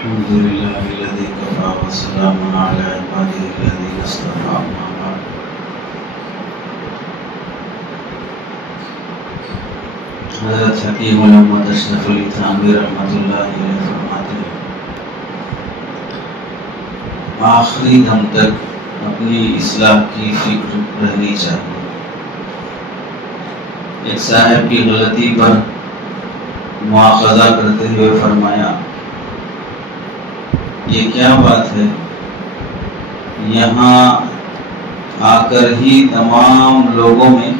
الحمد لله الذي كفى وسلام على عباده الذين اصطفى أما بعد. حضرت حکیم الامت اشرف علی تھانوی رحمۃ اللہ علیہ فرماتے ہیں آخری دم تک اپنی اصلاح کی فکر رہنی چاہیے. ایک صاحب کی غلطی پر مواخذہ کرتے ہوئے فرمایا یہ کیا بات ہے، یہاں آ کر ہی تمام لوگوں میں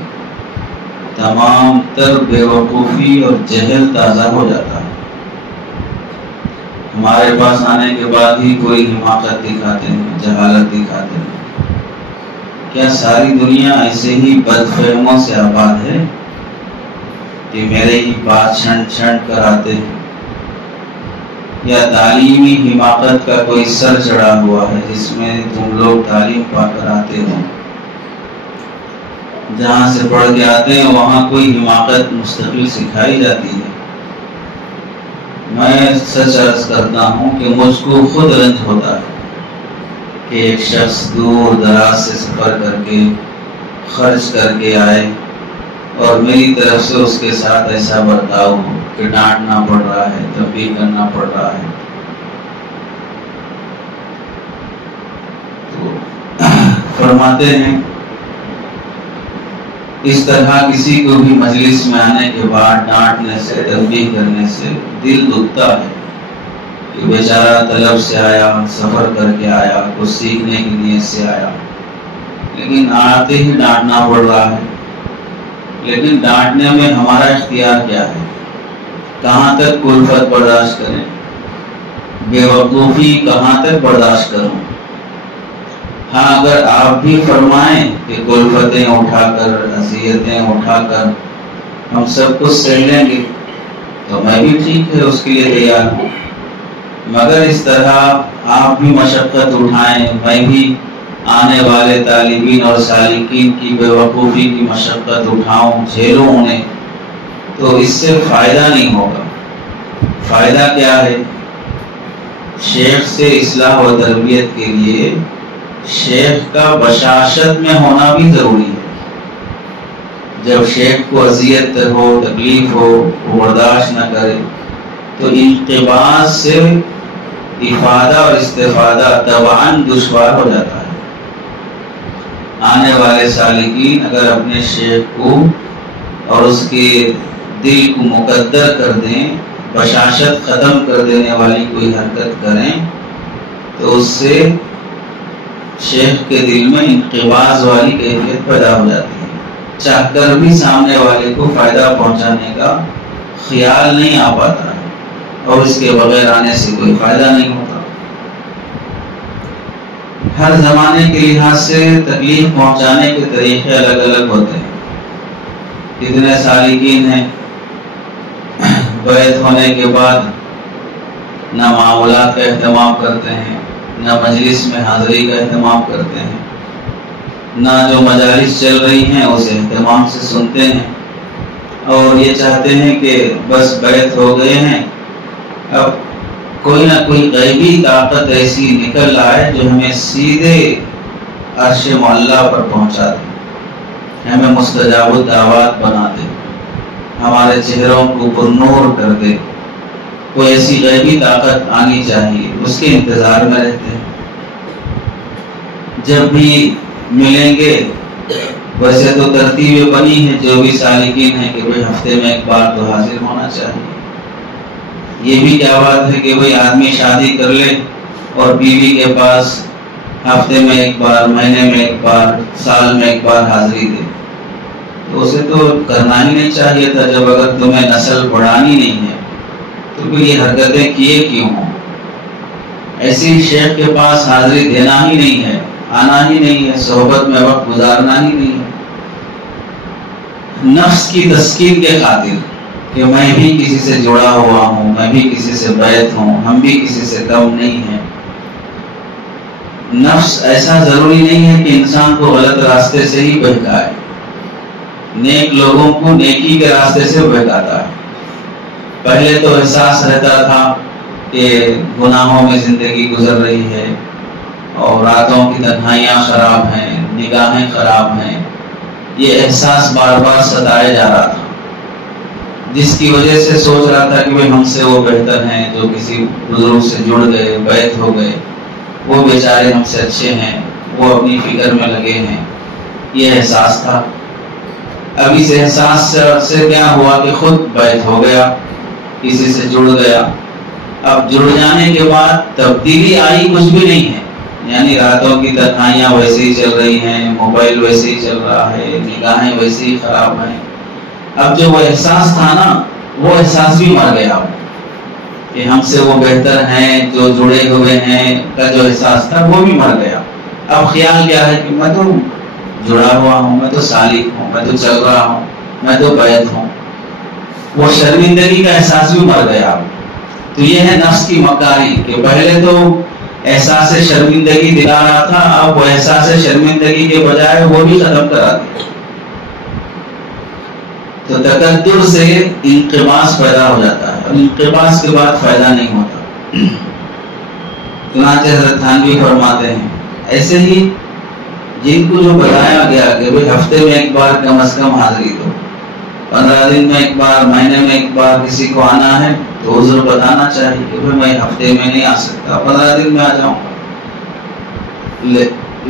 تمام تر بے وقوفی اور جہل تازہ ہو جاتا ہے. ہمارے پاس آنے کے بعد ہی کوئی حماقت دکھاتے ہیں، جہالت دکھاتے ہیں. کیا ساری دنیا ایسے ہی بد فہموں سے آباد ہے کہ میرے ہی بات چھنٹ چھنٹ کر آتے ہیں، یا تعلیمی حماقت کا کوئی سر چڑھا ہوا ہے جس میں تم لوگ تعلیم پا کر آتے ہو؟ جہاں سے پڑھ کے آتے ہیں وہاں کوئی حماقت مستقل سکھائی جاتی ہے. میں سچ عرض کرتا ہوں کہ مجھ کو خود رنج ہوتا ہے کہ ایک شخص دور دراز سے سفر کر کے خرچ کر کے آئے اور میری طرف سے اس کے ساتھ ایسا برتاؤ ہو کہ ڈانٹنا پڑ رہا ہے، تنبیہ کرنا پڑ رہا ہے. تو فرماتے ہیں اس طرح کسی کو بھی مجلس میں آنے کے بعد ڈانٹنے سے، تنبیہ کرنے سے دل دکھتا ہے کہ بیچارہ طلب سے آیا، سفر کر کے آیا، کچھ سیکھنے کی نیت سے آیا، لیکن آتے ہی ڈانٹنا پڑ رہا ہے. لیکن ڈانٹنے میں ہمارا اختیار کیا ہے؟ کہاں تک کلفت برداشت کریں، بے وقوفی کہاں تک برداشت کروں؟ ہاں اگر آپ بھی فرمائیں کہ کلفتیں اٹھا کر، اذیتیں اٹھا کر ہم سب کچھ سہ لیں گے تو میں بھی ٹھیک ہے، اس کے لیے تیار ہوں. مگر اس طرح آپ بھی مشقت اٹھائیں، میں بھی آنے والے طالبین اور سالکین کی بے وقوفی کی مشقت اٹھاؤں، جھیلوں انہیں، تو اس سے فائدہ نہیں ہوگا. فائدہ کیا ہے؟ شیخ سے اصلاح و تربیت کے لیے شیخ کا بشاشت میں ہونا بھی ضروری ہے. جب شیخ کو اذیت ہو، تکلیف ہو، وہ برداشت نہ کرے تو انقباض سے افادہ اور استفادہ طبعاً دشوار ہو جاتا ہے. آنے والے سالکین اگر اپنے شیخ کو اور اس کے دل کو مقدر کر دیں، بشاشت ختم کر دینے والی کوئی حرکت کریں تو اس سے شیخ کے دل میں انقباض والی کیفیت پیدا ہو جاتی ہے. چاہ کر بھی سامنے والے کو فائدہ پہنچانے کا خیال نہیں آ پاتا ہے اور اس کے بغیر آنے سے کوئی فائدہ نہیں ہوتا. ہر زمانے کے لحاظ سے تکلیف پہنچانے کے طریقے الگ الگ ہوتے ہیں. کتنے سالکین ہیں بیعت ہونے کے بعد نہ معاملات کا اہتمام کرتے ہیں، نہ مجلس میں حاضری کا اہتمام کرتے ہیں، نہ جو مجالس چل رہی ہیں اسے اہتمام سے سنتے ہیں، اور یہ چاہتے ہیں کہ بس بیعت ہو گئے ہیں، اب کوئی نہ کوئی غیبی طاقت ایسی نکل آئے جو ہمیں سیدھے عرش معلیٰ پر پہنچا دے، ہمیں مستجاب الدعوات بنا دے، ہمارے چہروں کو پرنور کر دے. کوئی ایسی غیبی طاقت آنی چاہیے، اس کے انتظار میں رہتے ہیں. جب بھی ملیں گے ویسے تو ترتیبیں بنی ہیں جو بھی سالکین ہیں کہ بھئی ہفتے میں ایک بار تو حاضر ہونا چاہیے. یہ بھی کیا بات ہے کہ بھئی آدمی شادی کر لے اور بیوی کے پاس ہفتے میں ایک بار، مہینے میں ایک بار، سال میں ایک بار حاضری دے؟ تو اسے تو کرنا ہی نہیں چاہیے تھا. جب اگر تمہیں نسل بڑھانی نہیں ہے تو پھر یہ حرکتیں کیے کیوں ہوں؟ ایسی شیخ کے پاس حاضری دینا ہی نہیں ہے، آنا ہی نہیں ہے، صحبت میں وقت گزارنا ہی نہیں ہے. نفس کی تسکین کے خاطر کہ میں بھی کسی سے جڑا ہوا ہوں، میں بھی کسی سے بیعت ہوں، ہم بھی کسی سے کم نہیں ہیں. نفس ایسا ضروری نہیں ہے کہ انسان کو غلط راستے سے ہی بہکائے. نیک لوگوں کو نیکی کے راستے سے بہکاتا ہے. پہلے تو احساس رہتا تھا کہ گناہوں میں زندگی گزر رہی ہے اور راتوں کی تنہائیاں خراب ہیں، نگاہیں خراب ہیں، یہ احساس بار بار ستائے جا رہا تھا، جس کی وجہ سے سوچ رہا تھا کہ ہم سے وہ بہتر ہیں جو کسی بزرگ سے جڑ گئے، بیعت ہو گئے، وہ بیچارے ہم سے اچھے ہیں، وہ اپنی فکر میں لگے ہیں، یہ احساس تھا۔ اب اس احساس سے کیا ہوا کہ خود بیعت ہو گیا، کسی سے جڑ گیا۔ اب جڑ جانے کے بعد تبدیلی آئی کچھ بھی نہیں ہے، یعنی راتوں کی تنہائیاں ویسے ہی چل رہی ہیں، موبائل ویسے ہی چل رہا ہے، نگاہیں ویسے ہی خراب ہیں۔ اب جو وہ احساس تھا نا، وہ احساس بھی مر گیا کہ ہم سے وہ بہتر ہیں جو جڑے ہوئے ہیں کا جو احساس تھا وہ بھی مر گیا۔ اب خیال کیا ہے کہ میں تو جڑا ہوا ہوں، میں تو سالک ہوں، میں تو چل رہا ہوں، میں تو بیعت ہوں۔ وہ شرمندگی کا احساس بھی مر گیا۔ تو یہ ہے نفس کی مکاری کہ پہلے تو احساس شرمندگی دلا رہا تھا، اب وہ احساس شرمندگی کے بجائے وہ بھی ختم کرا دیا۔ تو تکدر سے انقباض پیدا ہو جاتا ہے، اور انقباض کے بعد فائدہ نہیں ہوتا۔ چنانچہ حضرت تھانوی فرماتے ہیں ایسے ہی جن کو جو بتایا گیا کہ بھئی ہفتے میں ایک بار کم از کم حاضری دو، 15 دن میں ایک بار، مہینے میں ایک بار کسی کو آنا ہے تو حضور بتانا چاہیے کہ بھئی میں ہفتے میں نہیں آ سکتا، 15 دن میں آ جاؤں گا۔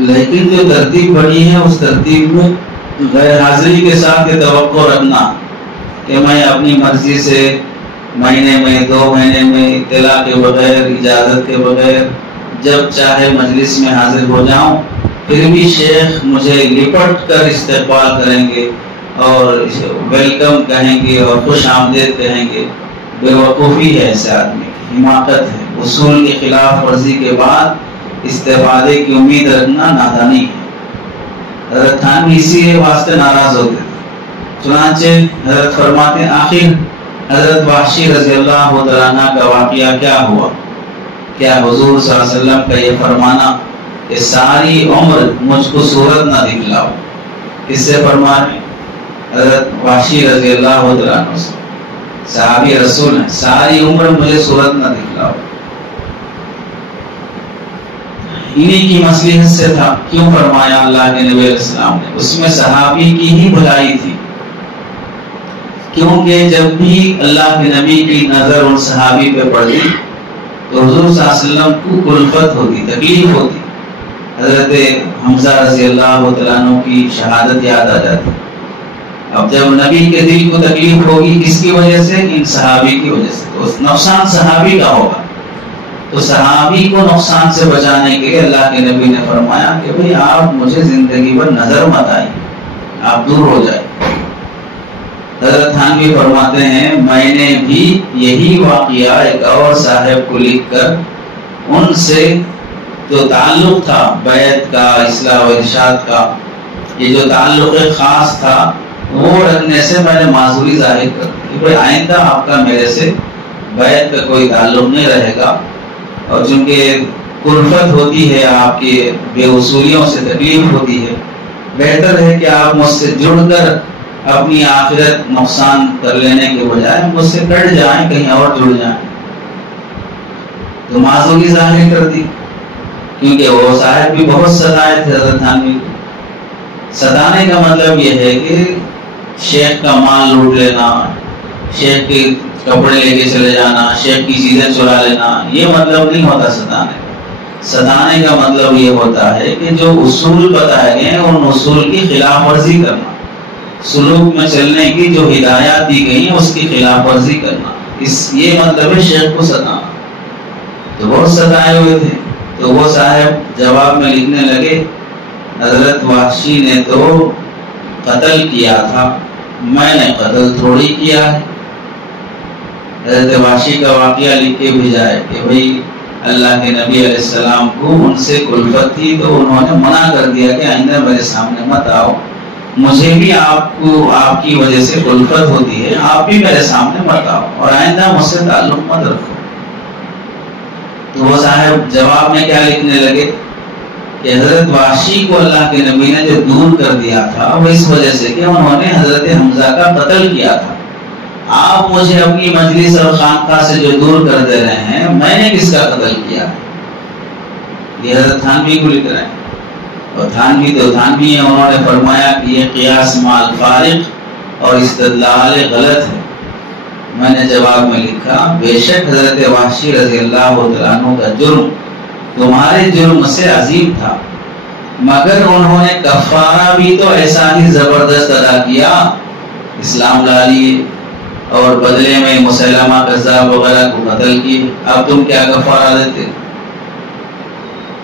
لیکن جو ترتیب بڑی ہے اس ترتیب میں غیر حاضری کے ساتھ یہ توقع رکھنا کہ میں اپنی مرضی سے مہینے میں، 2 مہینے میں، اطلاع کے بغیر، اجازت کے بغیر جب چاہے مجلس میں حاضر ہو جاؤں، پھر بھی شیخ مجھے لپٹ کر استقبال کریں گے اور ویلکم کہیں گے اور خوش آمدید کہیں گے، بے وقوفی ہے ایسے آدمی کی، حماقت ہے۔ اصول کی خلاف ورزی کے بعد استفادے کی امید رکھنا نادانی ہے۔ حضرت تھانوی اسی واسطے ناراض ہوتے تھے۔ چنانچہ حضرت فرماتے ہیں آخر حضرت وحشی رضی اللہ عنہ کا واقعہ کیا ہوا؟ کیا حضور صلی اللہ علیہ وسلم کا یہ فرمانا کہ ساری عمر مجھ کو صورت نہ دکھلاؤ، کس سے فرما رہے ہیں؟ حضرت وحشی رضی اللہ عنہ سے، صحابی رسول ہیں، ساری عمر مجھے صورت نہ دکھلاؤ۔ انہی کی مصلحت سے تھا، کیوں فرمایا اللہ کے نبی علیہ السلام نے؟ اس میں صحابی کی ہی بھلائی تھی، کیونکہ جب بھی اللہ کے نبی کی نظر ان صحابی پہ پڑتی تو حضور صلی اللہ علیہ وسلم کو کلفت ہوتی، تکلیف ہوتی۔ حضرت حمزہ رضی اللہ عنہ کی شہادت یاد آ جاتی۔ اب جب نبی کے دل کو تکلیف ہوگی کس کی وجہ سے؟ ان صحابی کی وجہ سے، تو نقصان صحابی کا ہوگا۔ تو صحابی کو نقصان سے بچانے کے لیے اللہ کے نبی نے فرمایا کہ بھئی آپ مجھے زندگی بھر نظر مت آئیے، آپ دور ہو جائیں۔ حضرت تھانوی فرماتے ہیں میں نے بھی یہی واقعہ ایک اور صاحب کو لکھ کر ان سے جو تعلق تھا بیعت کا، اصلاح و ارشاد کا، یہ جو تعلق خاص تھا وہ رکھنے سے میں نے معذوری ظاہر کر دی کہ بھئی آئندہ آپ کا میرے سے بیعت کا کوئی تعلق نہیں رہے گا، اور چونکہ کلفت ہوتی ہے، آپ کے بے اصولیوں سے تکلیف ہوتی ہے، بہتر ہے کہ آپ مجھ سے جڑ کر اپنی آخرت نقصان کر لینے کے بجائے مجھ سے کٹ جائیں، کہیں اور جڑ جائیں۔ تو معذوری ظاہر کر دی، کیونکہ وہ صاحب بھی بہت ستائے تھے حضرت تھانوی کو۔ ستانے کا مطلب یہ ہے کہ شیخ کا مال لوٹ لینا، شیخ کے کپڑے لے کے چلے جانا، شیخ کی چیزیں چرا لینا، یہ مطلب نہیں ہوتا ستانے کا۔ ستانے کا مطلب یہ ہوتا ہے کہ جو اصول بتائے گئے ہیں ان اصول کی خلاف ورزی کرنا، سلوک میں چلنے کی جو ہدایات دی گئی ہیں اس کی خلاف ورزی کرنا، یہ مطلب ہے شیخ کو ستانا۔ تو بہت ستائے ہوئے تھے، تو وہ صاحب جواب میں لکھنے لگے حضرت وحشی نے تو قتل کیا تھا، میں نے قتل تھوڑی کیا ہے۔ حضرت وحشی کا واقعہ لکھ کے بھیجا ہے کہ بھئی اللہ کے نبی علیہ السلام کو ان سے کلفت تھی تو انہوں نے منع کر دیا کہ آئندہ میرے سامنے مت آؤ، مجھے بھی آپ کی وجہ سے کلفت ہوتی ہے، آپ بھی میرے سامنے مت آؤ اور آئندہ مجھ سے تعلق مت رکھو۔ تو وہ صاحب جواب میں کیا لکھنے لگے کہ حضرت وحشی کو اللہ کے نبی نے جو دور کر دیا تھا وہ اس وجہ سے کہ انہوں نے حضرت حمزہ کا قتل کیا تھا۔ آپ مجھے اپنی مجلس اور خانقاہ سے جو دور کر دے رہے ہیں، میں نے کس کا قتل کیا ہے؟ یہ حضرت تھانوی کو لکھ رہے ہیں، اور تھانوی تو تھانوی ہیں، انہوں نے فرمایا کہ یہ قیاس مال فارق اور استدلال غلط ہے۔ میں نے جواب میں لکھا، بے شک حضرت وحشی رضی اللہ تعالیٰ عنہ کا جرم تمہارے جرم سے عظیم تھا، مگر انہوں نے کفارہ بھی تو ایسا ہی زبردست ادا کیا، اسلام لا لیے اور بدلے میں مسیلمہ کذاب وغیرہ کو قتل کیے۔ اب تم کیا کفارہ دیتے؟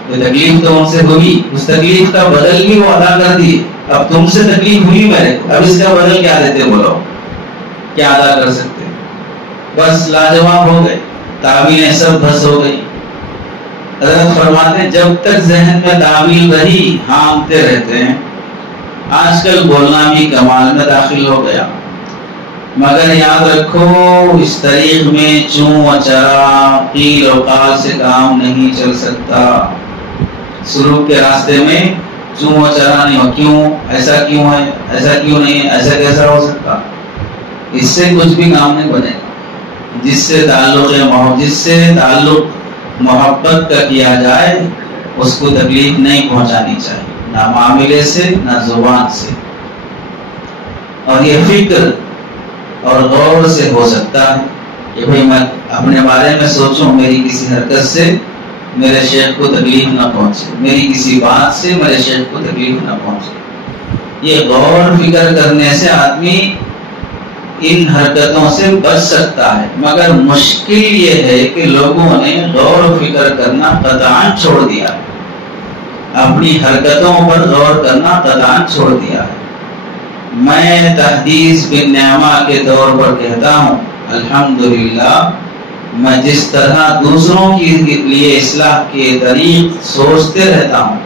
یہ تکلیف تو ان سے ہوئی، اس تکلیف کا بدل بھی وہ ادا کر دیے۔ اب تم سے تکلیف ہوئی میرے، اب اس کا بدل کیا دیتے؟ بولو کیا ادا کر سکتے؟ بس لاجواب ہو گئے، تعویلیں سب بس ہو گئی۔ حضرت فرماتے ہیں جب تک ذہن میں تعویل رہی ہانگتے رہتے ہیں۔ آج کل بولنا بھی کمال میں داخل ہو گیا، مگر یاد رکھو اس طریق میں چوں و چرا قیل و قال سے کام نہیں چل سکتا۔ سلوک کے راستے میں چوں و چرا نہیں ہو، کیوں ایسا کیوں ہے، ایسا کیوں نہیں ہے، ایسا کیسا ہو سکتا، اس سے کچھ بھی کام نہیں بنے گا۔ جس سے تعلق محبت کا کیا جائے اس کو تکلیف نہیں پہنچانی چاہیے، نہ معاملے سے نہ زبان سے، اور یہ فکر اور غور سے ہو سکتا ہے کہ بھئی میں اپنے بارے میں سوچوں، میری کسی حرکت سے میرے شیخ کو تکلیف نہ پہنچے، میری کسی بات سے میرے شیخ کو تکلیف نہ پہنچے۔ یہ غور فکر کرنے سے آدمی ان حرکتوں سے بچ سکتا ہے، مگر مشکل یہ ہے کہ لوگوں نے غور و فکر کرنا قطعاً چھوڑ دیا ہے، اپنی حرکتوں پر غور کرنا قطعاً چھوڑ دیا ہے۔ میں تحدیث بن نعمہ کے طور پر کہتا ہوں، الحمدللہ میں جس طرح دوسروں کے لیے اصلاح کے طریق سوچتے رہتا ہوں،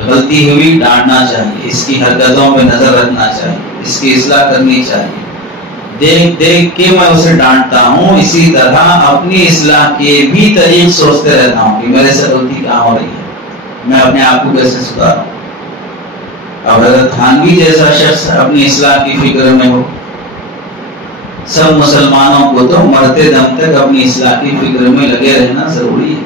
غلطی ہوئی ڈانٹنا چاہیے، اس کی حرکتوں پہ نظر رکھنا چاہیے، اس کی اصلاح کرنی چاہیے، دیکھ دیکھ کے میں اسے ڈانٹتا ہوں، اسی طرح اپنی اصلاح کے بھی طریق سوچتے رہتا ہوں کہ میرے سے غلطی کہاں ہو رہی ہے، میں اپنے آپ کو کیسے سدھاروں۔ اب حضرت تھانوی جیسا شخص اپنی اصلاح کی فکر میں ہو، سب مسلمانوں کو تو مرتے دم تک اپنی اصلاح کی فکر میں لگے رہنا ضروری ہے،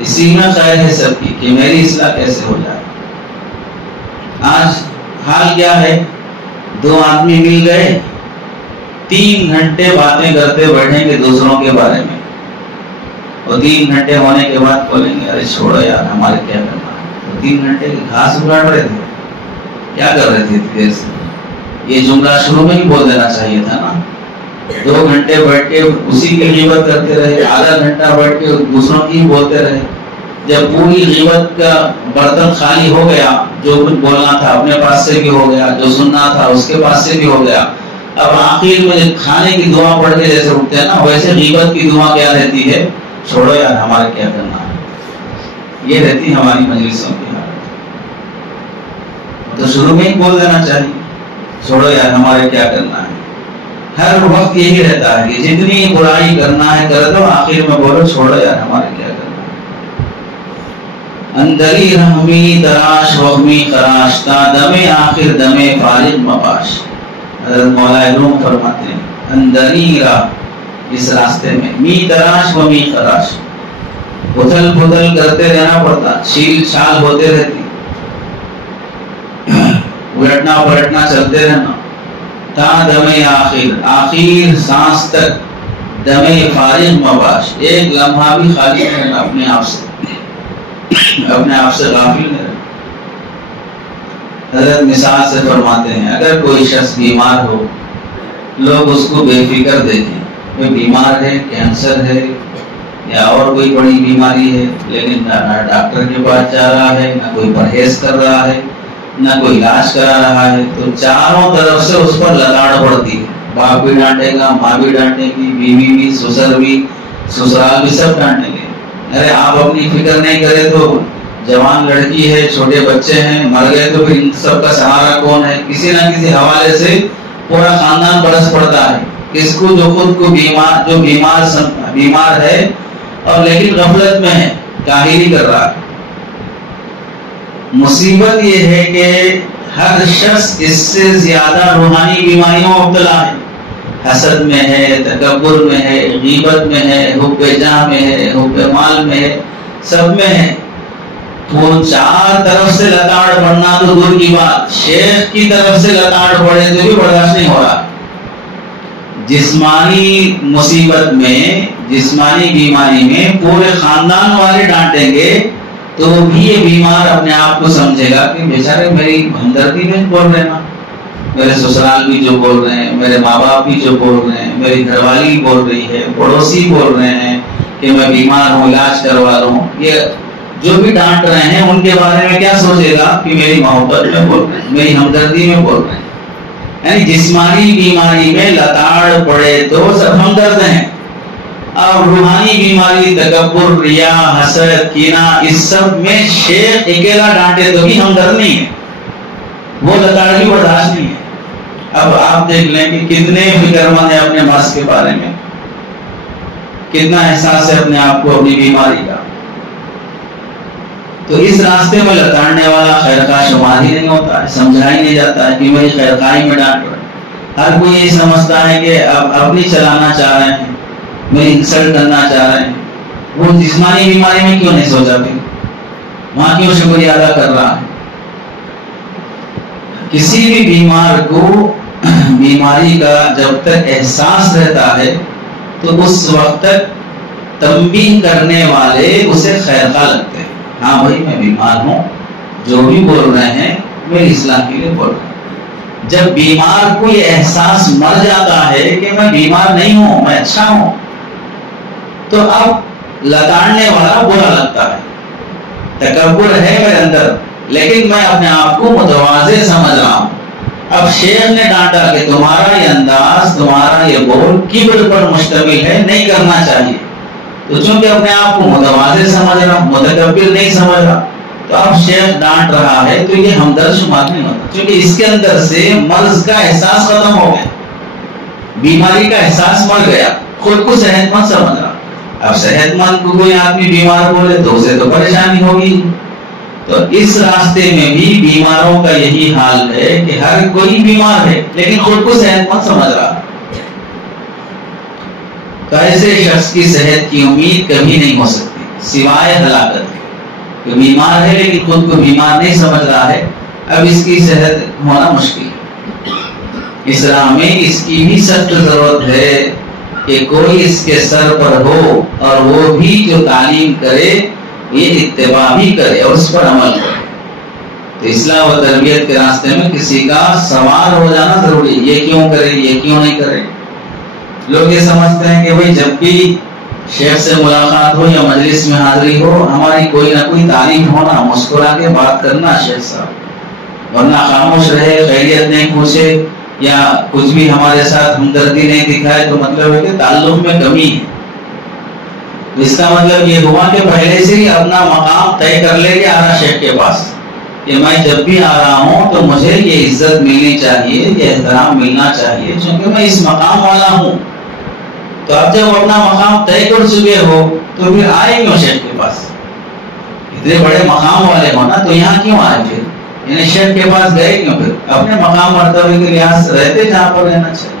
اسی میں خیر ہے سب کی کہ میری اصلاح کیسے ہو جائے۔ آج حال کیا ہے، دو آدمی مل گئے، 3 گھنٹے باتیں کرتے بیٹھیں گے دوسروں کے بارے میں، اور 3 گھنٹے ہونے کے بعد بولیں گے ارے چھوڑو یار ہمارے کیا کرنا ہے، 3 گھنٹے کی گھاس اگاڑ رہے تھے، کیا کر رہے تھے دیر سے؟ یہ جملہ شروع میں ہی بول دینا چاہیے تھا نا۔ 2 گھنٹے بیٹھ کے اسی کی غیبت کرتے رہے، آدھا گھنٹہ بیٹھ کے دوسروں کی بولتے رہے، جب پوری غیبت کا برتن خالی ہو گیا، جو کچھ بولنا تھا اپنے پاس سے بھی ہو گیا، جو سننا تھا اس کے پاس سے بھی ہو گیا، اب آخر میں کھانے کی دعا پڑھ کے جیسے اٹھتے ہیں نا، ویسے غیبت کی دعا کیا رہتی ہے؟ چھوڑو یار ہمارے کیا کرنا ہے، یہ رہتی ہماری مجلسوں کی حالت۔ تو شروع میں ہی بول دینا چاہیے چھوڑو یار ہمارے کیا کرنا ہے۔ ہر وقت یہی رہتا ہے کہ جتنی برائی کرنا ہے کر دو، آخر میں بولو چھوڑو یار ہمارے کیا کرنا ہے۔ اندری رحمی تراش وہمی خراش تا دم آخر دم فارغ مباش۔ حضرت مولا علوم فرماتے ہیں اندری راہ، اس راستے میں می تراش و می خراش، اتھل پھتل کرتے رہنا پڑتا، چھیل چھال ہوتے رہتی، الٹنا پلٹنا چلتے رہنا، تا دم آخر سانس تک، دم فارغ مباش، ایک لمحہ بھی خالی نہیں رہنا اپنے آپ سے، اپنے آپ سے غافل نہیں رہنا۔ حضرت مثال سے فرماتے ہیں اگر کوئی شخص بیمار ہو، لوگ اس کو بے فکر دیکھیں، وہ بیمار ہے، کینسر ہے یا اور کوئی بڑی بیماری ہے، لیکن نہ ڈاکٹر کے پاس جا رہا ہے، نہ کوئی پرہیز کر رہا ہے، نہ کوئی علاج کرا رہا ہے، تو چاروں طرف سے اس پر لگاڑ پڑتی ہے، باپ بھی ڈانٹے گا، ماں بھی ڈانٹے گی، بیوی بھی، سسر بھی، سسرال بھی، سب ڈانٹیں گے۔ ارے آپ اپنی فکر نہیں کرے تو جوان لڑکی ہے، چھوٹے بچے ہیں، مر گئے تو پھر ان سب کا سہارا کون ہے؟ کسی نہ کسی حوالے سے پورا خاندان برس پڑتا ہے، کس کو جو خود کو بیمار ہے اور لیکن غفلت میں ہے، کاہلی کر رہا ہے۔ مصیبت یہ ہے کہ ہر شخص اس سے زیادہ روحانی بیماریوں میں مبتلا ہے، حسد میں ہے، تکبر میں ہے، غیبت میں ہے، حب جاہ میں ہے، حب مال میں ہے، سب میں ہے. تو چار طرف سے لتاڑ پڑنا تو دور کی بات، شیخ کی طرف سے لتاڑ پڑے تو بھی برداشت نہیں ہو رہا. جسمانی مصیبت میں، جسمانی بیماری میں پورے خاندان والے ڈانٹیں گے تو بھی یہ بیمار اپنے آپ کو سمجھے گا کہ بیچارے میری ہمدردی میں بول رہے ہیں، میرے سسرال بھی جو بول رہے ہیں، میرے ماں باپ بھی جو بول رہے ہیں، میری گھر والی بول رہی ہے، پڑوسی بول رہے ہیں کہ میں بیمار ہوں، علاج کروا لوں. یہ جو بھی ڈانٹ رہے ہیں ان کے بارے میں کیا سوچے گا کہ میری محبت میں بول رہے ہیں، میری ہمدردی میں بول رہے ہیں. یعنی جسمانی بیماری میں لتاڑ پڑے تو سب ہمدرد ہیں، اور روحانی بیماری، تکبر، ریا، حسد، کینہ، اس سب میں شیخ اکیلا ڈانٹے تو بھی ہمدرد نہیں ہے، وہ لتاڑ بھی برداشت نہیں ہے. اب آپ دیکھ لیں کہ کتنے فکر مند ہیں اپنے مرض کے بارے میں، کتنا احساس ہے اپنے آپ کو اپنی بیماری کا. تو اس راستے میں لتاڑنے والا خیر خواہ شمار ہی نہیں ہوتا ہے، سمجھا ہی نہیں جاتا ہے کہ میری خیر خواہی میں ڈانٹ رہے. ہر کوئی یہ سمجھتا ہے کہ اب اپنی چلانا چاہ رہے ہیں، میری انسلٹ کرنا چاہ رہے ہیں. وہ جسمانی بیماری میں کیوں نہیں سوچا پھر، وہاں کیوں شکریہ ادا کر رہا ہے. کسی بھی بیمار کو بیماری کا جب تک احساس رہتا ہے تو اس وقت تک تنبیہ کرنے والے اسے خیر خواہ لگتے ہیں. ہاں بھائی میں بیمار ہوں، جو بھی بول رہے ہیں میری اصلاح کے لیے بول رہے ہیں. جب بیمار کو یہ احساس مر جاتا ہے کہ میں بیمار نہیں ہوں، میں اچھا ہوں، تو اب لتاڑنے والا برا لگتا ہے. تکبر ہے میرے اندر لیکن میں اپنے آپ کو متواضع سمجھ رہا ہوں. اب شیخ نے ڈانٹا کہ تمہارا یہ انداز، تمہارا یہ بول کبر پر مشتمل ہے، نہیں کرنا چاہیے. تو چونکہ اپنے آپ کو متواضع سمجھ رہا، متکبر نہیں سمجھ رہا، تو اب شیخ ڈانٹ رہا ہے تو یہ ہمدرد شمار نہیں ہوتا، کیونکہ اس کے اندر سے مرض کا احساس ختم ہو گیا، بیماری کا احساس مر گیا، خود کو صحت مند سمجھ رہا. اب صحت مند کو کوئی آدمی بیمار بولے تو اسے تو پریشانی ہوگی. تو اس راستے میں بھی بیماروں کا یہی حال ہے کہ ہر کوئی بیمار ہے لیکن خود کو صحت مند سمجھ رہا. ایسے شخص کی صحت کی امید کبھی نہیں ہو سکتی سوائے ہلاکت کے. کہ بیمار ہے لیکن خود کو بیمار نہیں سمجھ رہا ہے، اب اس کی صحت ہونا مشکل ہے. اس راہ میں اس کی بھی سخت ضرورت ہے کہ کوئی اس کے سر پر ہو اور وہ بھی جو تعلیم کرے یہ اتباع بھی کرے اور اس پر عمل کرے. تو اصلاح و تربیت کے راستے میں کسی کا سوال ہو جانا ضروری ہے، یہ کیوں کرے، یہ کیوں نہیں کرے. لوگ یہ سمجھتے ہیں کہ بھئی جب بھی شیخ سے ملاقات ہو یا مجلس میں حاضری ہو، ہماری کوئی نہ کوئی تعلیم ہونا، مسکرا کے بات کرنا شیخ صاحب، ورنہ خاموش رہے، خیریت نہیں پوچھے یا کچھ بھی ہمارے ساتھ ہمدردی نہیں دکھائے تو مطلب ہے کہ تعلق میں کمی ہے. اس کا مطلب یہ ہوا کہ پہلے سے ہی اپنا مقام طے کر لے کے آنا شیخ کے پاس کہ میں جب بھی آ رہا ہوں تو مجھے یہ عزت ملنی چاہیے، یہ احترام ملنا چاہیے چونکہ میں اس مقام والا ہوں. تو اب جب اپنا مقام طے کر چکے ہو تو پھر آئے کیوں شیخ کے پاس؟ اتنے بڑے مقام والے ہو نا، تو یہاں کیوں آئے پھر؟ یعنی شیخ کے پاس گئے کیوں پھر؟ اپنے مقام مرتبے کے لحاظ سے رہتے جہاں پر رہنا چاہیے.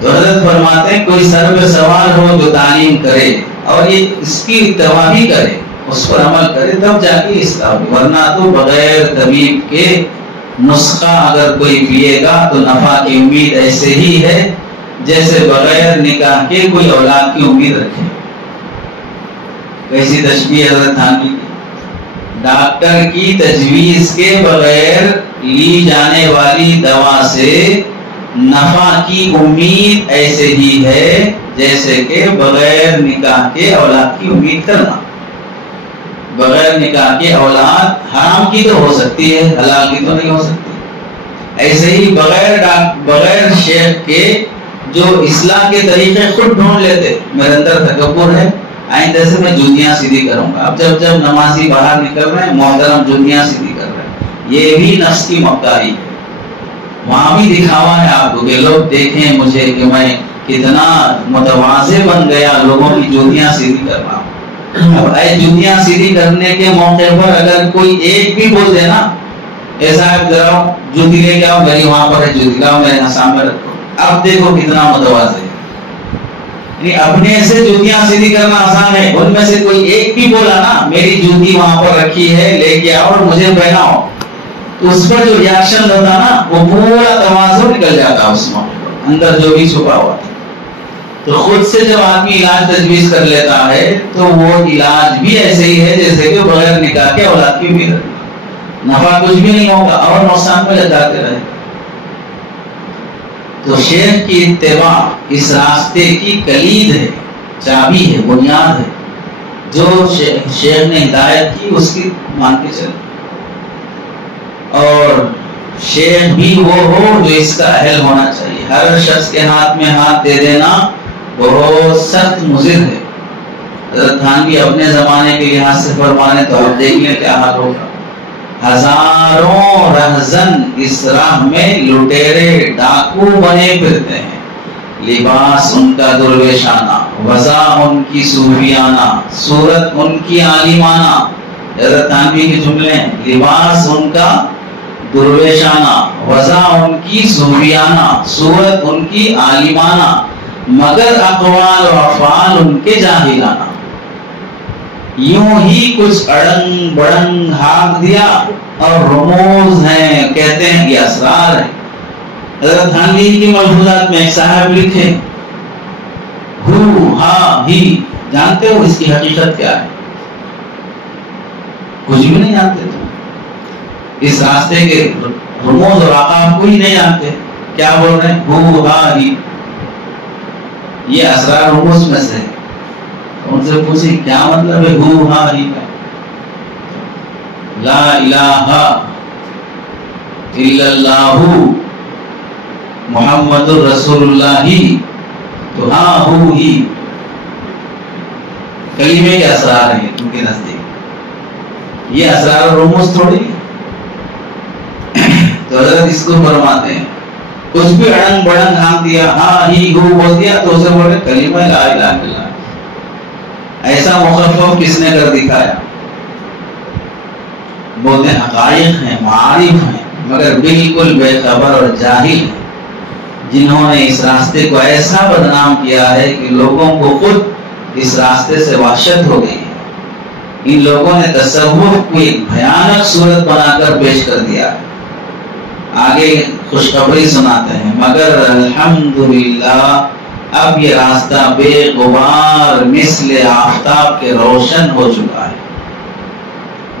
تو حضرت فرماتے ہیں کوئی سر پہ سوال ہو جو تعلیم کرے اور یہ اس کی اتباع بھی کرے، اس پر عمل کرے، تب جا کے اصلاح ہوگی. ورنہ تو بغیر طبیب کے نسخہ اگر کوئی پیے گا تو نفع کی امید ایسے ہی ہے جیسے بغیر نکاح کے کوئی اولاد کی امید رکھے. کیسی تشبیہ حضرت تھانوی کی، ڈاکٹر کی تجویز کے بغیر لی جانے والی دوا سے نفع کی امید ایسے ہی ہے جیسے کہ بغیر نکاح کے اولاد کی امید کرنا. بغیر نکاح کے اولاد حرام کی تو ہو سکتی ہے، حلال کی تو نہیں ہو سکتی. ایسے ہی بغیر شیخ کے جو اصلاح کے طریقے خود ڈھونڈ لیتے، میرے اندر تکبر ہے، آئندہ سے میں جوتیاں سیدھی کروں گا. اب جب نمازی باہر نکل رہے ہیں محترم جوتیاں سیدھی کر رہے ہیں، یہ بھی نفس کی مکاری ہے. وہاں بھی دکھاوا ہے آپ کو کہ لوگ دیکھیں مجھے کہ میں کتنا متواضع بن گیا، لوگوں کی جوتیاں سیدھی کر رہا ہوں. اب جوتیاں سیدھی کرنے کے موقع پر اگر کوئی ایک بھی بول دے نا ایسا ہے ذرا جوتی لے کے آؤ، میری وہاں پر ہے جوتی، لاؤ میرے یہاں سامنے رکھو. اب دیکھو کتنا متواضع ہے. اپنے سے جوتیاں سیدھی کرنا آسان ہے، ان میں سے کوئی ایک بھی بولا نا میری جوتی وہاں پر رکھی ہے لے کے آؤ اور مجھے پہناؤ، تو اس پر جو ریاکشن ہوتا نا وہ پورا تواضع نکل جاتا اس موقع پر، اندر جو بھی چھپا ہوا تھا. تو خود سے جب آدمی علاج تجویز کر لیتا ہے تو وہ علاج بھی ایسے ہی ہے جیسے کہ بغیر نکاح کے اولاد کی امید ہے، نفع کچھ بھی نہیں ہوگا اور نقصان میں لگاتے رہے. تو شیخ کی اتباع اس راستے کی کلید ہے، چابی ہے، بنیاد ہے. جو شیخ نے ہدایت کی اس کی مان کے چلے، اور شیخ بھی وہ ہو جو اس کا اہل ہونا چاہیے. ہر شخص کے ہاتھ میں ہاتھ دے دینا بہت سخت مضر ہے. حضرت تھانوی اپنے زمانے کے لحاظ سے فرمانے تو آپ دیکھ لیں کیا حال ہوگا. ہزاروں رہزن اس راہ میں لٹیرے ڈاکو بنے پھرتے ہیں، لباس ان کا درویشانہ، وضع ان کی صوفیانہ، صورت ان کی عالمانہ. حضرت تھانوی کے جملے ہیں، لباس ان کا درویشانہ، وضع ان کی صوفیانہ، صورت ان کی عالمانہ، مگر اقوال و افعال ان کے جاہلانہ. یوں ہی کچھ اڑنگ بڑنگ ہاک دیا اور رموز ہیں، کہتے ہیں کہ اسرار ہیں. حضرت تھانوی کی ملفوظات میں ایک صاحب لکھے ہو ہا ہی، جانتے ہو اس کی حقیقت کیا ہے؟ کچھ بھی نہیں جانتے. تم اس راستے کے رموز اور آقاب کو ہی نہیں جانتے. کیا بول رہے ہیں؟ ہو ہا ہی، یہ اسرار رموز میں سے. ان سے پوچھی کیا مطلب ہے ہو ہا ہی کا؟ لا الہ الا اللہ محمد رسول اللہ، تو ہاں ہو ہی کلمے کے اسرار ہیں ان کے نزدیک، یہ اسرار رموز تھوڑی. تو حضرت اس کو فرماتے ہیں کچھ بھی اڑنگ بڑنگ ہاں دیا، ہاں ہی ہو بول دیا تو اسے بولے کلمہ لا الہ الا اللہ. ایسا مخفف کس نے کر دکھایا؟ بولتے ہیں حقائق ہیں، معارف ہیں، مگر بالکل بے خبر اور جاہل ہیں، جنہوں نے اس راستے کو ایسا بدنام کیا ہے کہ لوگوں کو خود اس راستے سے وحشت ہو گئی ہے. ان لوگوں نے تصوف کو ایک بھیانک صورت بنا کر پیش کر دیا ہے. آگے خوشخبری سناتے ہیں، مگر الحمدللہ اب یہ راستہ بے غبار مثل آفتاب کے روشن ہو چکا ہے.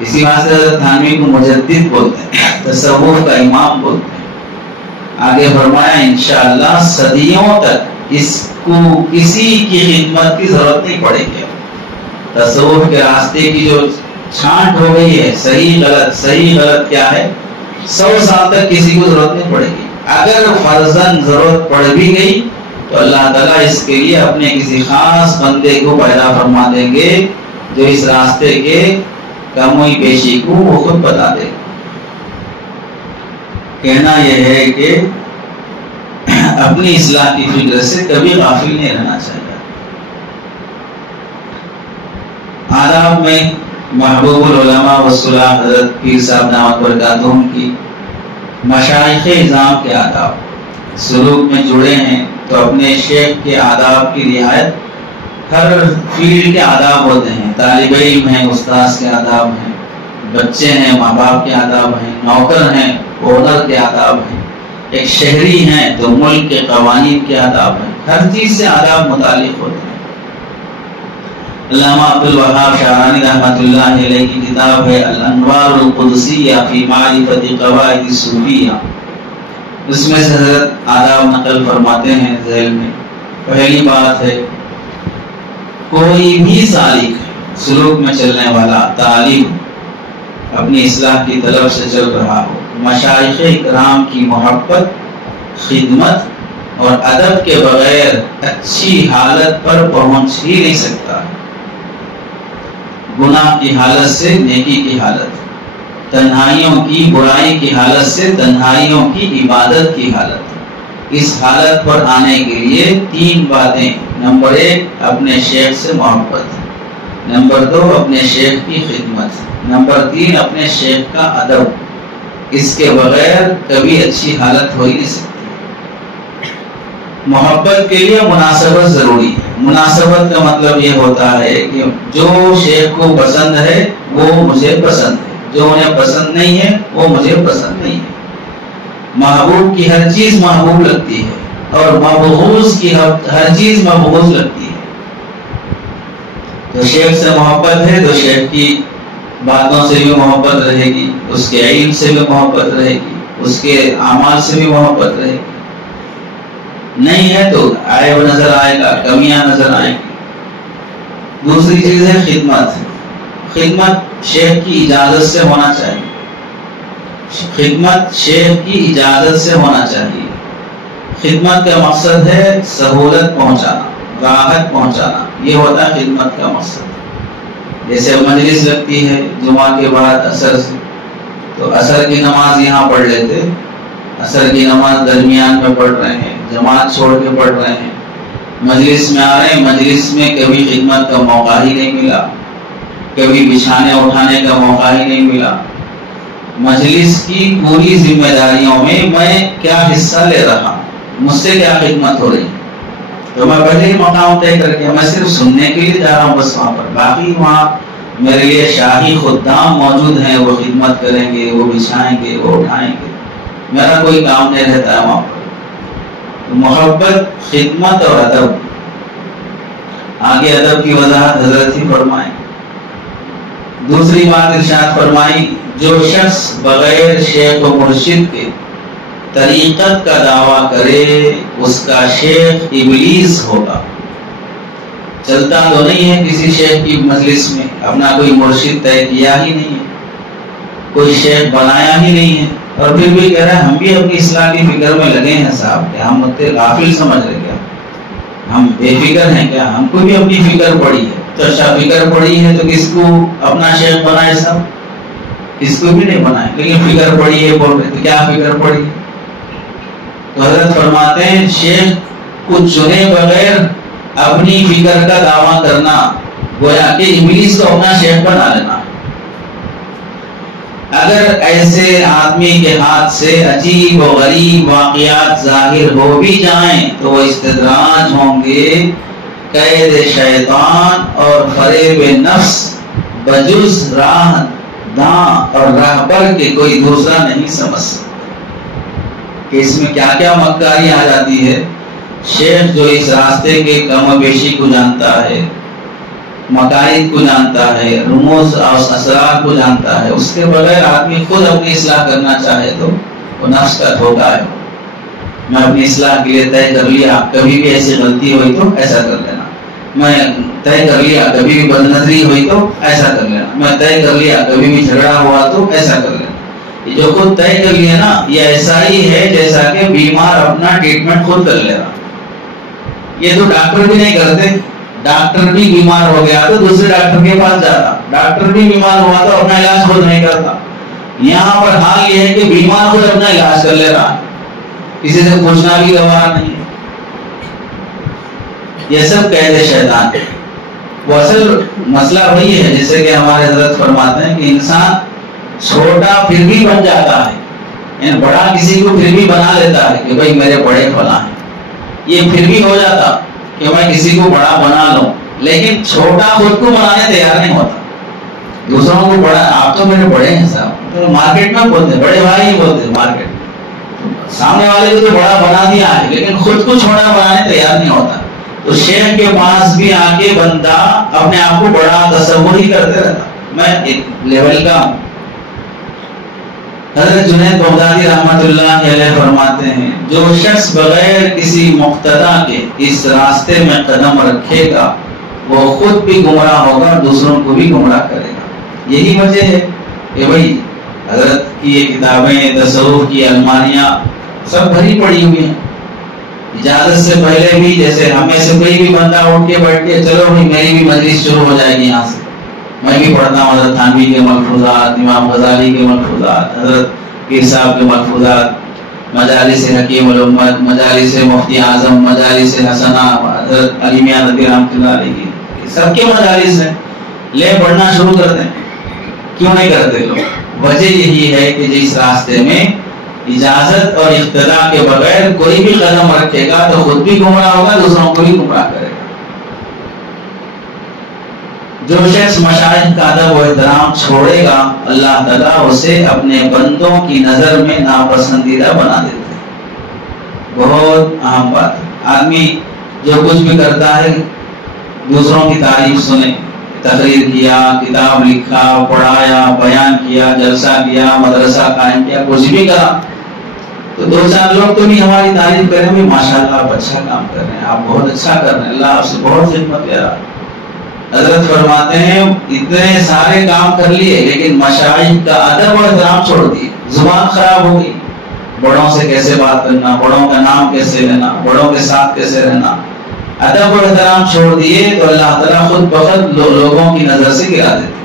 اسی واسطے حضرت تھانوی کو مجدد بولتے ہیں، تصوف کا امام بولتے ہیں. آگے فرمایا انشاءاللہ صدیوں تک اس کو کسی کی خدمت کی ضرورت نہیں پڑے گی. تصوف کے راستے کی جو چھانٹ ہو گئی ہے، صحیح غلط کیا ہے، 100 سال تک کسی کو ضرورت نہیں پڑے گی. اگر فرضاً ضرورت پڑ بھی گئی تو اللہ تعالیٰ اس کے لیے اپنے کسی خاص بندے کو پیدا فرما دیں گے جو اس راستے کے کموئی بیشی کو وہ خود بتا دے گا. کہنا یہ ہے کہ اپنی اصلاح کی فکر سے کبھی غافل نہیں رہنا چاہیے. آداب میں محبوب العلماء والصلاح حضرت پیر صاحب دامت برکاتہم کی مشائخ اعظام کے آداب سلوک میں جڑے ہیں تو اپنے شیخ کے آداب کی رعایت، ہر فیلڈ کے آداب ہوتے ہیں. طالب علم ہیں، استاذ کے آداب ہیں، بچے ہیں، ماں باپ کے آداب ہیں، نوکر ہیں، اونر کے آداب ہیں، ایک شہری ہیں تو ملک کے قوانین کے آداب ہیں. ہر چیز سے آداب متعلق ہوتے ہیں. علامہ عبد الوہاب شعرانی رحمۃ اللہ علیہ کی کتاب ہے الانوار القدسیہ فی معرفت قواعد الصوفیہ، اس میں سے حضرت آداب نقل فرماتے ہیں. ذیل میں پہلی بات ہے، کوئی بھی سالک سلوک میں چلنے والا تعلیم اپنی اصلاح کی طلب سے چل رہا ہو، مشائخ کرام کی محبت، خدمت اور ادب کے بغیر اچھی حالت پر پہنچ ہی نہیں سکتا. گناہ کی حالت سے نیکی کی حالت، تنہائیوں کی برائی کی حالت سے تنہائیوں کی عبادت کی حالت. اس حالت پر آنے کے لیے 3 باتیں: نمبر 1 اپنے شیخ سے محبت، نمبر 2 اپنے شیخ کی خدمت، نمبر 3 اپنے شیخ کا ادب. اس کے بغیر کبھی اچھی حالت ہو ہی نہیں سکتی۔ محبت کے لیے مناسبت ضروری ہے۔ مناسبت کا مطلب یہ ہوتا ہے کہ جو شیخ کو پسند ہے وہ مجھے پسند ہے، جو انہیں پسند نہیں ہے وہ مجھے پسند نہیں ہے۔ محبوب کی ہر چیز محبوب لگتی ہے اور مبغوض کی ہر چیز مبغوض لگتی ہے۔ تو شیخ سے محبت ہے تو شیخ کی باتوں سے بھی محبت رہے گی، اس کے علم سے بھی محبت رہے گی، اس کے اعمال سے بھی محبت رہے گی۔ نہیں ہے تو عیب نظر آئے گا، کمیاں نظر آئیں گی۔ دوسری چیز ہے خدمت۔ خدمت شیخ کی اجازت سے ہونا چاہیے۔ خدمت شیخ کی اجازت سے ہونا چاہیے۔ خدمت کا مقصد ہے سہولت پہنچانا، راحت پہنچانا، یہ ہوتا ہے خدمت کا مقصد۔ جیسے مجلس لگتی ہے جمعہ کے بعد عصر سے، تو عصر کی نماز یہاں پڑھ لیتے، عصر کی نماز درمیان میں پڑھ رہے ہیں، جماعت چھوڑ کے پڑھ رہے ہیں، مجلس میں آ رہے ہیں، مجلس میں کبھی خدمت کا موقع ہی نہیں ملا، کبھی بچھانے اٹھانے کا موقع ہی نہیں ملا۔ مجلس کی پوری ذمہ داریوں میں کیا حصہ لے رہا ہوں، مجھ سے کیا خدمت ہو رہی ہے، تو میں پہلے ہی مقام طے کر کے میں صرف سننے کے لیے جا رہا ہوں بس وہاں پر، باقی وہاں میرے لیے شاہی خدام موجود ہیں، وہ خدمت کریں گے، وہ بچھائیں گے، وہ اٹھائیں گے، میرا کوئی کام نہیں رہتا ہے وہاں پر۔ محبت، خدمت اور ادب۔ آگے ادب کی وضاحت حضرت ہی فرمائیں۔ دوسری بات ارشاد فرمائی، جو شخص بغیر شیخ و مرشد کے طریقت کا دعویٰ کرے اس کا شیخ ابلیس ہوگا۔ چلتا تو نہیں ہے کسی شیخ کی مجلس میں، اپنا کوئی مرشد طے کیا ہی نہیں ہے، کوئی شیخ بنایا ہی نہیں ہے، اور پھر بھی کہہ رہا ہے ہم بھی اپنی اصلاح کی فکر میں لگے ہیں صاحب، کہ ہم غافل سمجھ رہے کیا، ہم بے فکر ہیں کیا، ہم کو بھی اپنی فکر پڑی ہے۔ تو اچھا فکر پڑی ہے تو کس کو اپنا شیخ بنائے صاحب، کس کو بھی نہیں بنائے، لیکن فکر پڑی ہے بول رہے، تو کیا فکر پڑی ہے؟ تو حضرت فرماتے ہیں شیخ کو چنے بغیر اپنی فکر کا دعویٰ کرنا گویا کہ ابلیس کو اپنا شیخ بنا لینا۔ اگر ایسے آدمی کے ہاتھ سے عجیب و غریب واقعات ظاہر ہو بھی جائیں تو وہ استدراج ہوں گے، قید شیطان اور فریب نفس بجز راہ داں اور راہبر کے کوئی دوسرا نہیں سمجھ سکتا۔ کہ اس میں کیا کیا مکاری آ جاتی ہے۔ شیخ جو اس راستے کے کم و بیشی کو جانتا ہے، مقاصد کو جانتا ہے، رموز اور اسرار کو جانتا ہے، اس کے بغیر آدمی خود اپنی اصلاح کرنا چاہے تو وہ نفس کا دھوکہ ہے۔ میں اپنی اصلاح کے لیے طے کر لیا، کبھی بھی ایسی غلطی ہوئی تو ایسا کر لینا، میں طے کر لیا کبھی بھی بد نظری ہوئی تو ایسا کر لینا، میں طے کر لیا کبھی بھی جھگڑا ہوا تو ایسا کر لینا۔ یہ جو خود طے کر لیا نا، یہ ایسا ہی ہے جیسا کہ بیمار اپنا ٹریٹمنٹ خود کر لے رہا۔ یہ تو ڈاکٹر بھی نہیں کرتے، ڈاکٹر بھی بیمار ہو گیا تو دوسرے ڈاکٹر کے پاس جاتا، ڈاکٹر بھی بیمار ہوا تو اپنا علاج خود نہیں کرتا۔ یہاں پر حال یہ ہے کہ بیمار خود اپنا علاج کر لے رہا ہے، کسی سے پوچھنا بھی گوار نہیں ہے۔ یہ سب قید شیطان ہے۔ وہ اصل مسئلہ وہی ہے جیسے کہ ہمارے حضرت فرماتے ہیں کہ انسان چھوٹا پھر بھی بن جاتا ہے، یعنی بڑا کسی کو پھر بھی بنا لیتا ہے کہ بھائی میرے بڑے فلاں ہیں، یہ پھر بھی ہو جاتا کہ میں کسی کو بڑا بنا لوں، لیکن چھوٹا خود کو بنانے تیار نہیں ہوتا، دوسروں کو بڑا، آپ تو میرے بڑے ہیں صاحب، تو مارکیٹ میں بولتے بڑے بھائی ہی بولتے مارکیٹ، سامنے والے کو تو بڑا بنا دیا ہے لیکن خود کو چھوٹا بنانے تیار نہیں ہوتا۔ تو شیخ کے پاس بھی آ کے بندہ اپنے آپ کو بڑا تصور ہی کرتے رہتا، میں ایک لیول کا ہوں۔ حضرت جنید بغدادی رحمت اللہ علیہ فرماتے ہیں جو شخص بغیر کسی مقتدا کے اس راستے میں قدم رکھے گا وہ خود بھی گمراہ ہوگا اور دوسروں کو بھی گمراہ کرے گا۔ یہی وجہ ہے کہ بھائی حضرت کی یہ کتابیں، تصوف کی الماریاں سب بھری پڑی ہوئی ہیں۔ اجازت سے پہلے بھی جیسے ہمیں سے کوئی بھی بندہ اٹھ کے بیٹھ کے چلو بھائی میری بھی مجلس شروع ہو جائے گی، یہاں سے میں بھی پڑھتا ہوں حضرت تھانوی کے ملفوظات، امام غزالی کے ملفوظات، حضرت پیر صاحب کے ملفوظات، مجالس حکیم الامت، مجالس مفتی اعظم، مجالس حسنہ، حضرت علی میاں ندوی رحمۃ اللہ علیہ کی سب کے مجالس ہیں، لے پڑھنا شروع کر دیں۔ کیوں نہیں کرتے لوگ؟ وجہ یہی ہے کہ جس راستے میں اجازت اور اقتداء کے بغیر کوئی بھی قدم رکھے گا تو خود بھی گمراہ ہوگا، دوسروں کو بھی گمراہ کرے گا۔ جو شخص مشائخ کا ادب و احترام چھوڑے گا اللہ تعالیٰ اسے اپنے بندوں کی نظر میں ناپسندیدہ بنا دیتے ہیں۔ بہت اہم بات ہے۔ آدمی جو کچھ بھی کرتا ہے دوسروں کی تعریف سنے، تقریر کیا، کتاب لکھا، پڑھایا، بیان کیا، جلسہ کیا، مدرسہ قائم کیا، کچھ بھی کرا تو دو چار لوگ تو بھی ہماری تعریف کریں بھی ماشاءاللہ آپ اچھا کام کر رہے ہیں، آپ بہت اچھا کر رہے ہیں، اللہ آپ سے بہت خدمت لے رہا۔ حضرت فرماتے ہیں اتنے سارے کام کر لیے لیکن مشائخ کا ادب و احترام چھوڑ دیے، زبان خراب ہو گئی، بڑوں سے کیسے بات کرنا، بڑوں کا نام کیسے لینا، بڑوں کے ساتھ کیسے رہنا، ادب و احترام چھوڑ دیے تو اللہ تعالیٰ خود بخود لوگوں کی نظر سے گرا دیتے۔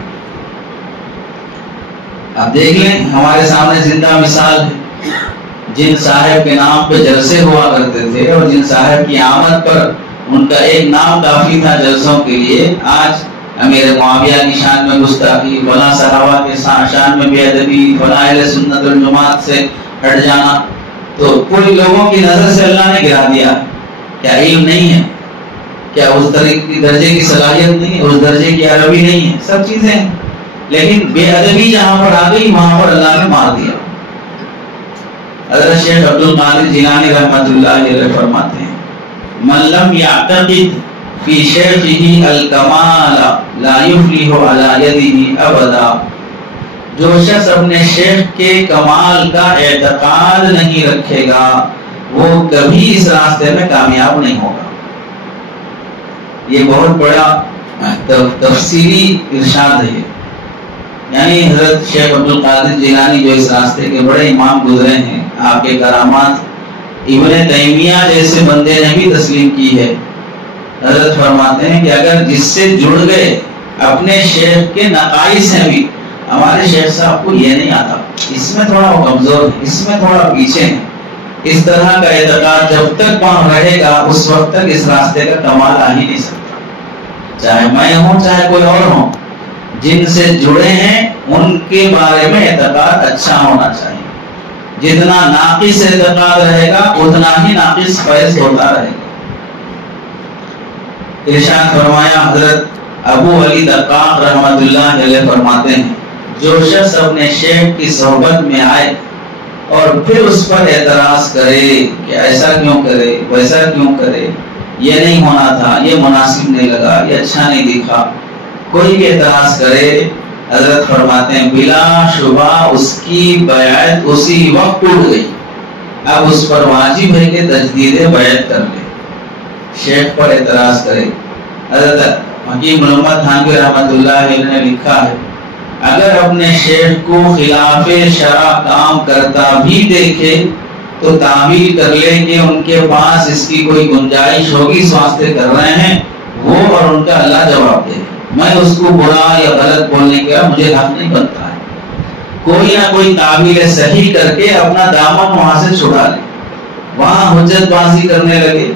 اب دیکھ لیں ہمارے سامنے زندہ مثال ہے، جن صاحب کے نام پہ جلسے ہوا کرتے تھے اور جن صاحب کی آمد پر ان کا ایک نام کافی تھا جلسوں کے لیے، آج امیر معاویہ کی شان میں گستاخی، فلاں صحابہ کے شان میں بے ادبی، فلاں اہل سنت والجماعت سے ہٹ جانا، تو پوری لوگوں کی نظر سے اللہ نے گرا دیا۔ کیا علم نہیں ہے؟ کیا اس درجے کی صلاحیت نہیں ہے؟ اس درجے کی عربی نہیں ہے؟ سب چیزیں ہیں، لیکن بے ادبی جہاں پر آ گئی وہاں پر اللہ نے مار دیا۔ حضرت شیخ عبد القادر جیلانی رحمۃ اللہ علیہ فرماتے ہیں من لم يعتقد في شيخه الكمال لا يفلح على يده ابدا، جو شخص اپنے شیخ کے کمال کا اعتقاد نہیں رکھے گا وہ کبھی اس راستے میں کامیاب نہیں ہوگا۔ یہ بہت بڑا تفصیلی ارشاد ہے، یعنی حضرت شیخ عبد القادر جیلانی جو اس راستے کے بڑے امام گزرے ہیں، آپ کے کرامات ابن تیمیہ جیسے بندے نے بھی تسلیم کی ہے۔ حضرت فرماتے ہیں کہ اگر جس سے جڑ گئے اپنے شیخ کے نقائص ہیں بھی، ہمارے شیخ صاحب کو یہ نہیں آتا، اس میں تھوڑا وہ کمزور ہے، اس میں تھوڑا پیچھے ہے، اس طرح کا اعتقاد جب تک وہاں رہے گا اس وقت تک اس راستے کا کمال آ ہی نہیں سکتا۔ چاہے میں ہوں چاہے کوئی اور ہوں، جن سے جڑے ہیں ان کے بارے میں اعتقاد اچھا ہونا چاہیے۔ جتنا ناقص اعتقاد رہے گا اتنا ہی ناقص فیض ہوتا رہے گا۔ ارشاد فرمایا حضرت ابو علی دقاق رحمۃ اللہ علیہ فرماتے ہیں جو شخص اپنے شیخ کی صحبت میں آئے اور پھر اس پر اعتراض کرے کہ ایسا کیوں کرے، ویسا کیوں کرے، یہ نہیں ہونا تھا، یہ مناسب نہیں لگا، یہ اچھا نہیں دکھا، کوئی بھی اعتراض کرے، حضرت فرماتے ہیں بلا شبہ اس کی بیعت اسی وقت ٹوٹ گئی، اب اس پر واجب ہے کہ تجدید بیعت کر لے۔ شیخ پر اعتراض کرے، حضرت حکیم محمد تھانوی رحمۃ اللہ علیہ نے لکھا ہے اگر اپنے شیخ کو خلاف شرع کام کرتا بھی دیکھے تو تعمیل کر لے کہ ان کے پاس اس کی کوئی گنجائش ہوگی، اس واسطے کر رہے ہیں، وہ اور ان کا اللہ جواب دے، میں اس کو برا یا غلط بولنے کا مجھے حق نہیں بنتا ہے۔ کوئی نہ کوئی تعبیر صحیح کر کے اپنا دامن وہاں سے چھڑا لے، وہاں حجت بازی کرنے لگے۔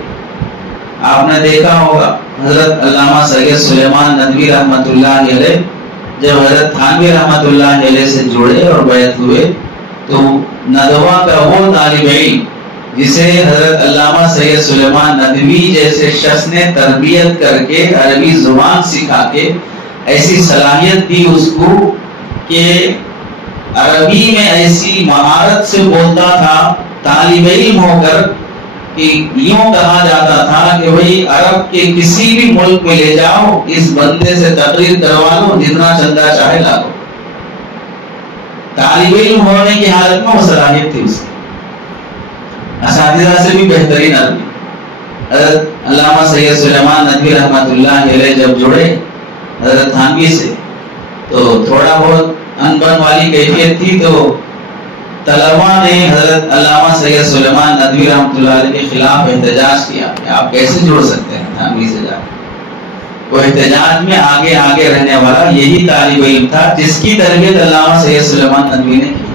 آپ نے دیکھا ہوگا حضرت علامہ سید سلیمان ندوی رحمۃ اللہ علیہ جب حضرت تھانوی رحمۃ اللہ علیہ سے جڑے اور بیعت ہوئے تو ندوہ کا وہ طالب علم جسے حضرت علامہ سید سلیمان ندوی جیسے شخص نے تربیت کر کے عربی زبان سکھا کے ایسی صلاحیت دی اس کو کہ عربی میں ایسی مہارت سے بولتا تھا، طالب علم ہو کر کہ یوں کہا جاتا تھا کہ بھئی عرب کے کسی بھی ملک میں لے جاؤ، اس بندے سے تقریر کروا لو، جتنا چندہ چاہے لا لو۔ طالب علم ہونے کی حالت میں وہ صلاحیت تھی اس کی، اساتذہ سے بھی بہترین عربی۔ حضرت علامہ سید سلیمان ندوی رحمۃ اللہ علیہ جب جڑے حضرت تھانوی سے تو تھوڑا بہت انبن والی کیفیت تھی، تو طلباء نے حضرت علامہ سید سلیمان ندوی رحمۃ اللہ علیہ کے خلاف احتجاج کیا کہ آپ کیسے جڑ سکتے ہیں تھانوی سے جا کے۔ وہ احتجاج میں آگے آگے رہنے والا یہی طالب علم تھا جس کی تربیت علامہ سید سلیمان ندوی نے کی۔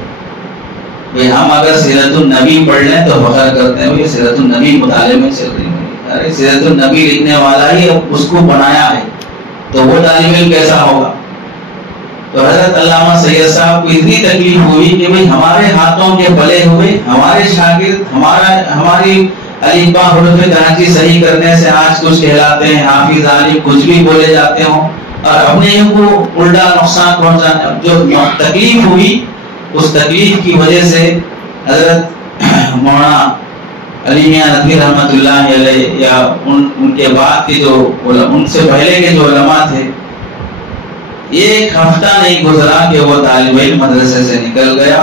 بھئی ہم اگر سیرت النبی پڑھ لیں تو فخر کرتے ہیں بھئی سیرت النبی مطالعے میں چل رہی ہے، ارے سیرت النبی لکھنے والا ہی اس کو بنایا ہے تو وہ طالب علم کیسا ہوگا؟ تو حضرت علامہ سید صاحب کو اتنی تکلیف ہوئی کہ بھئی ہمارے ہاتھوں کے پلے ہوئے ہمارے شاگرد ہماری الفبا حروف کراچی صحیح کرنے سے آج کچھ کہلاتے ہیں حافظ عالم، کچھ بھی بولے جاتے ہوں، اور اپنے کو الٹا نقصان پہنچانا. جو تکلیف ہوئی اس تکلیف کی وجہ سے حضرت مولانا علی میاں ندوی رحمۃ اللہ علیہ یا ان کے بعد کے جو ان سے پہلے کے جو علماء تھے، ایک ہفتہ نہیں گزرا کہ وہ طالب علم مدرسے سے نکل گیا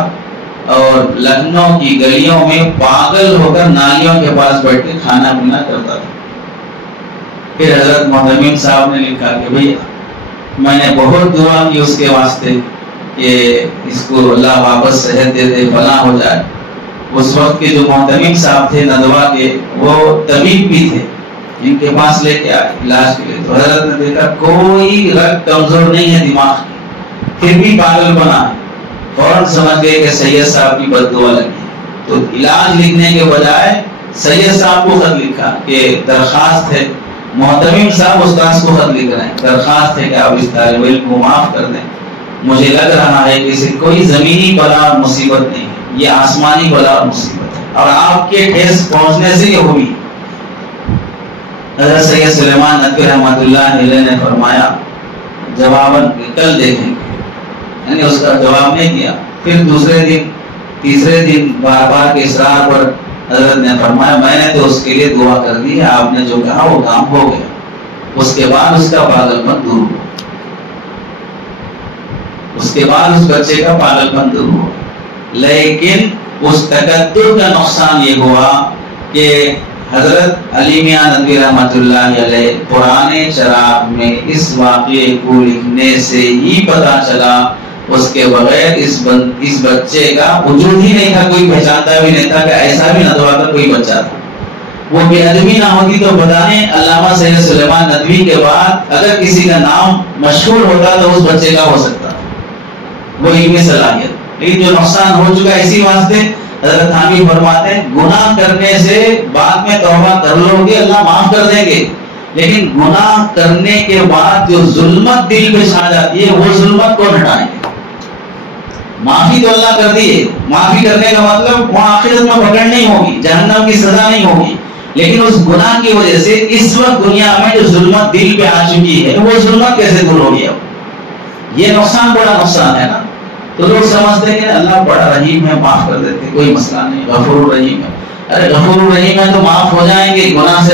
اور لکھنؤ کی گلیوں میں پاگل ہو کر نالیوں کے پاس بیٹھ کے کھانا پینا کرتا تھا. پھر حضرت محتمم صاحب نے لکھا کہ بھئی میں نے بہت دعا کی اس کے واسطے کہ اس کو اللہ واپس صحت دے دے، فلاں ہو جائے. اس وقت کے جو محتمم صاحب تھے ندوہ کے، وہ طبیب بھی تھے، ان کے پاس لے کے آئے علاج کے لیے. تو حضرت نے دیکھا کوئی رگ کمزور نہیں ہے دماغ کی، پھر بھی پاگل بنا ہے. فوراً سمجھ گئے کہ سید صاحب کی بد دعا لگی. تو علاج لکھنے کے بجائے سید صاحب کو خط لکھا کہ درخواست ہے، محتمم صاحب استاذ کو خط لکھ رہے ہیں، درخواست ہے کہ آپ اس طالب علم کو معاف کر دیں. مجھے لگ رہا ہے کہ اسے کوئی زمینی بلا اور مصیبت نہیں ہے، یہ آسمانی بلا اور مصیبت ہے، اور آپ کے ٹھیس پہنچنے سے یہ ہوئی. حضرت سید سلیمان ندوی رحمۃ اللہ علیہ نے فرمایا جواباً کل دیکھیں گے، یعنی اس کا جواب نہیں دیا. پھر دوسرے دن تیسرے دن بار بار کے اصرار پر حضرت نے فرمایا میں نے تو اس کے لیے دعا کر دی، آپ نے جو کہا وہ کام ہو گیا. اس کے بعد اس کا پاگل پن دور ہوا، اس کے بعد اس بچے کا پاگل پن دور ہوا. لیکن اس تقدر کا نقصان یہ ہوا کہ حضرت علی میاں ندوی رحمۃ اللہ علیہ پرانے چراغ میں اس واقعے کو لکھنے سے ہی پتا چلا، اس کے بغیر اس بچے کا وجود ہی نہیں تھا، کوئی پہچانتا بھی نہیں تھا کہ ایسا بھی ندوہ کا کوئی بچہ تھا. وہ بے ادبی نہ ہوتی تو بتائیں علامہ سید سلیمان ندوی کے بعد اگر کسی کا نام مشہور ہوتا تو اس بچے کا ہو سکتا تھا وہ علمی صلاحیت. لیکن جو نقصان ہو چکا اسی واسطے حضرت حامی فرماتے ہیں گناہ کرنے سے بعد میں توبہ کر لو گے اللہ معاف کر دیں گے، لیکن گناہ کرنے کے بعد جو ظلمت دل پہ چھا جاتی ہے وہ ظلمت کون ہٹائیں گے؟ معافی تو اللہ کر دیے، معافی کرنے کا مطلب وہاں آخرت میں پکڑ نہیں ہوگی، جہنم کی سزا نہیں ہوگی، لیکن اس گناہ کی وجہ سے اس وقت دنیا میں جو ظلمت دل پہ آ چکی ہے وہ ظلمت کیسے دور ہوگی؟ اب یہ نقصان بڑا نقصان ہے نا. تو لوگ سمجھتے ہیں کہ اللہ بڑا رحیم ہے، معاف کر دیتے، کوئی مسئلہ نہیں، غفور الرحیم ہے. ارے غفور الرحیم ہے تو معاف ہو جائیں گے، گناہ سے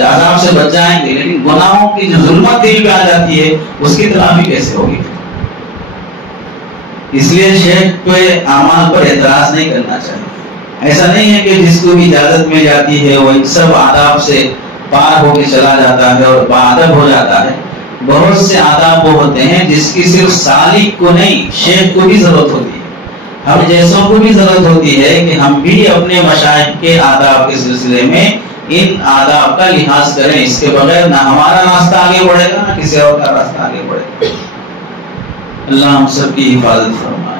عذاب سے بچ جائیں گے، لیکن گناہوں کی جو ظلمت دل پہ آ جاتی ہے اس کی تلافی کیسے ہوگی؟ اس لیے شیخ پہ اعمال پر اعتراض نہیں کرنا چاہیے. ایسا نہیں ہے کہ جس کو بھی اجازت مل جاتی ہے وہ سب آداب سے پار ہو کے چلا جاتا ہے اور باادب ہو جاتا ہے. بہت سے آداب وہ ہوتے ہیں جس کی صرف سالک کو نہیں شیخ کو بھی ضرورت ہوتی ہے، ہم جیسوں کو بھی ضرورت ہوتی ہے کہ ہم بھی اپنے مشائخ کے آداب کے سلسلے میں ان آداب کا لحاظ کریں. اس کے بغیر نہ ہمارا راستہ آگے بڑھے گا نہ کسی اور کا راستہ آگے بڑھے گا. اللہ ہم سب کی حفاظت فرمائے.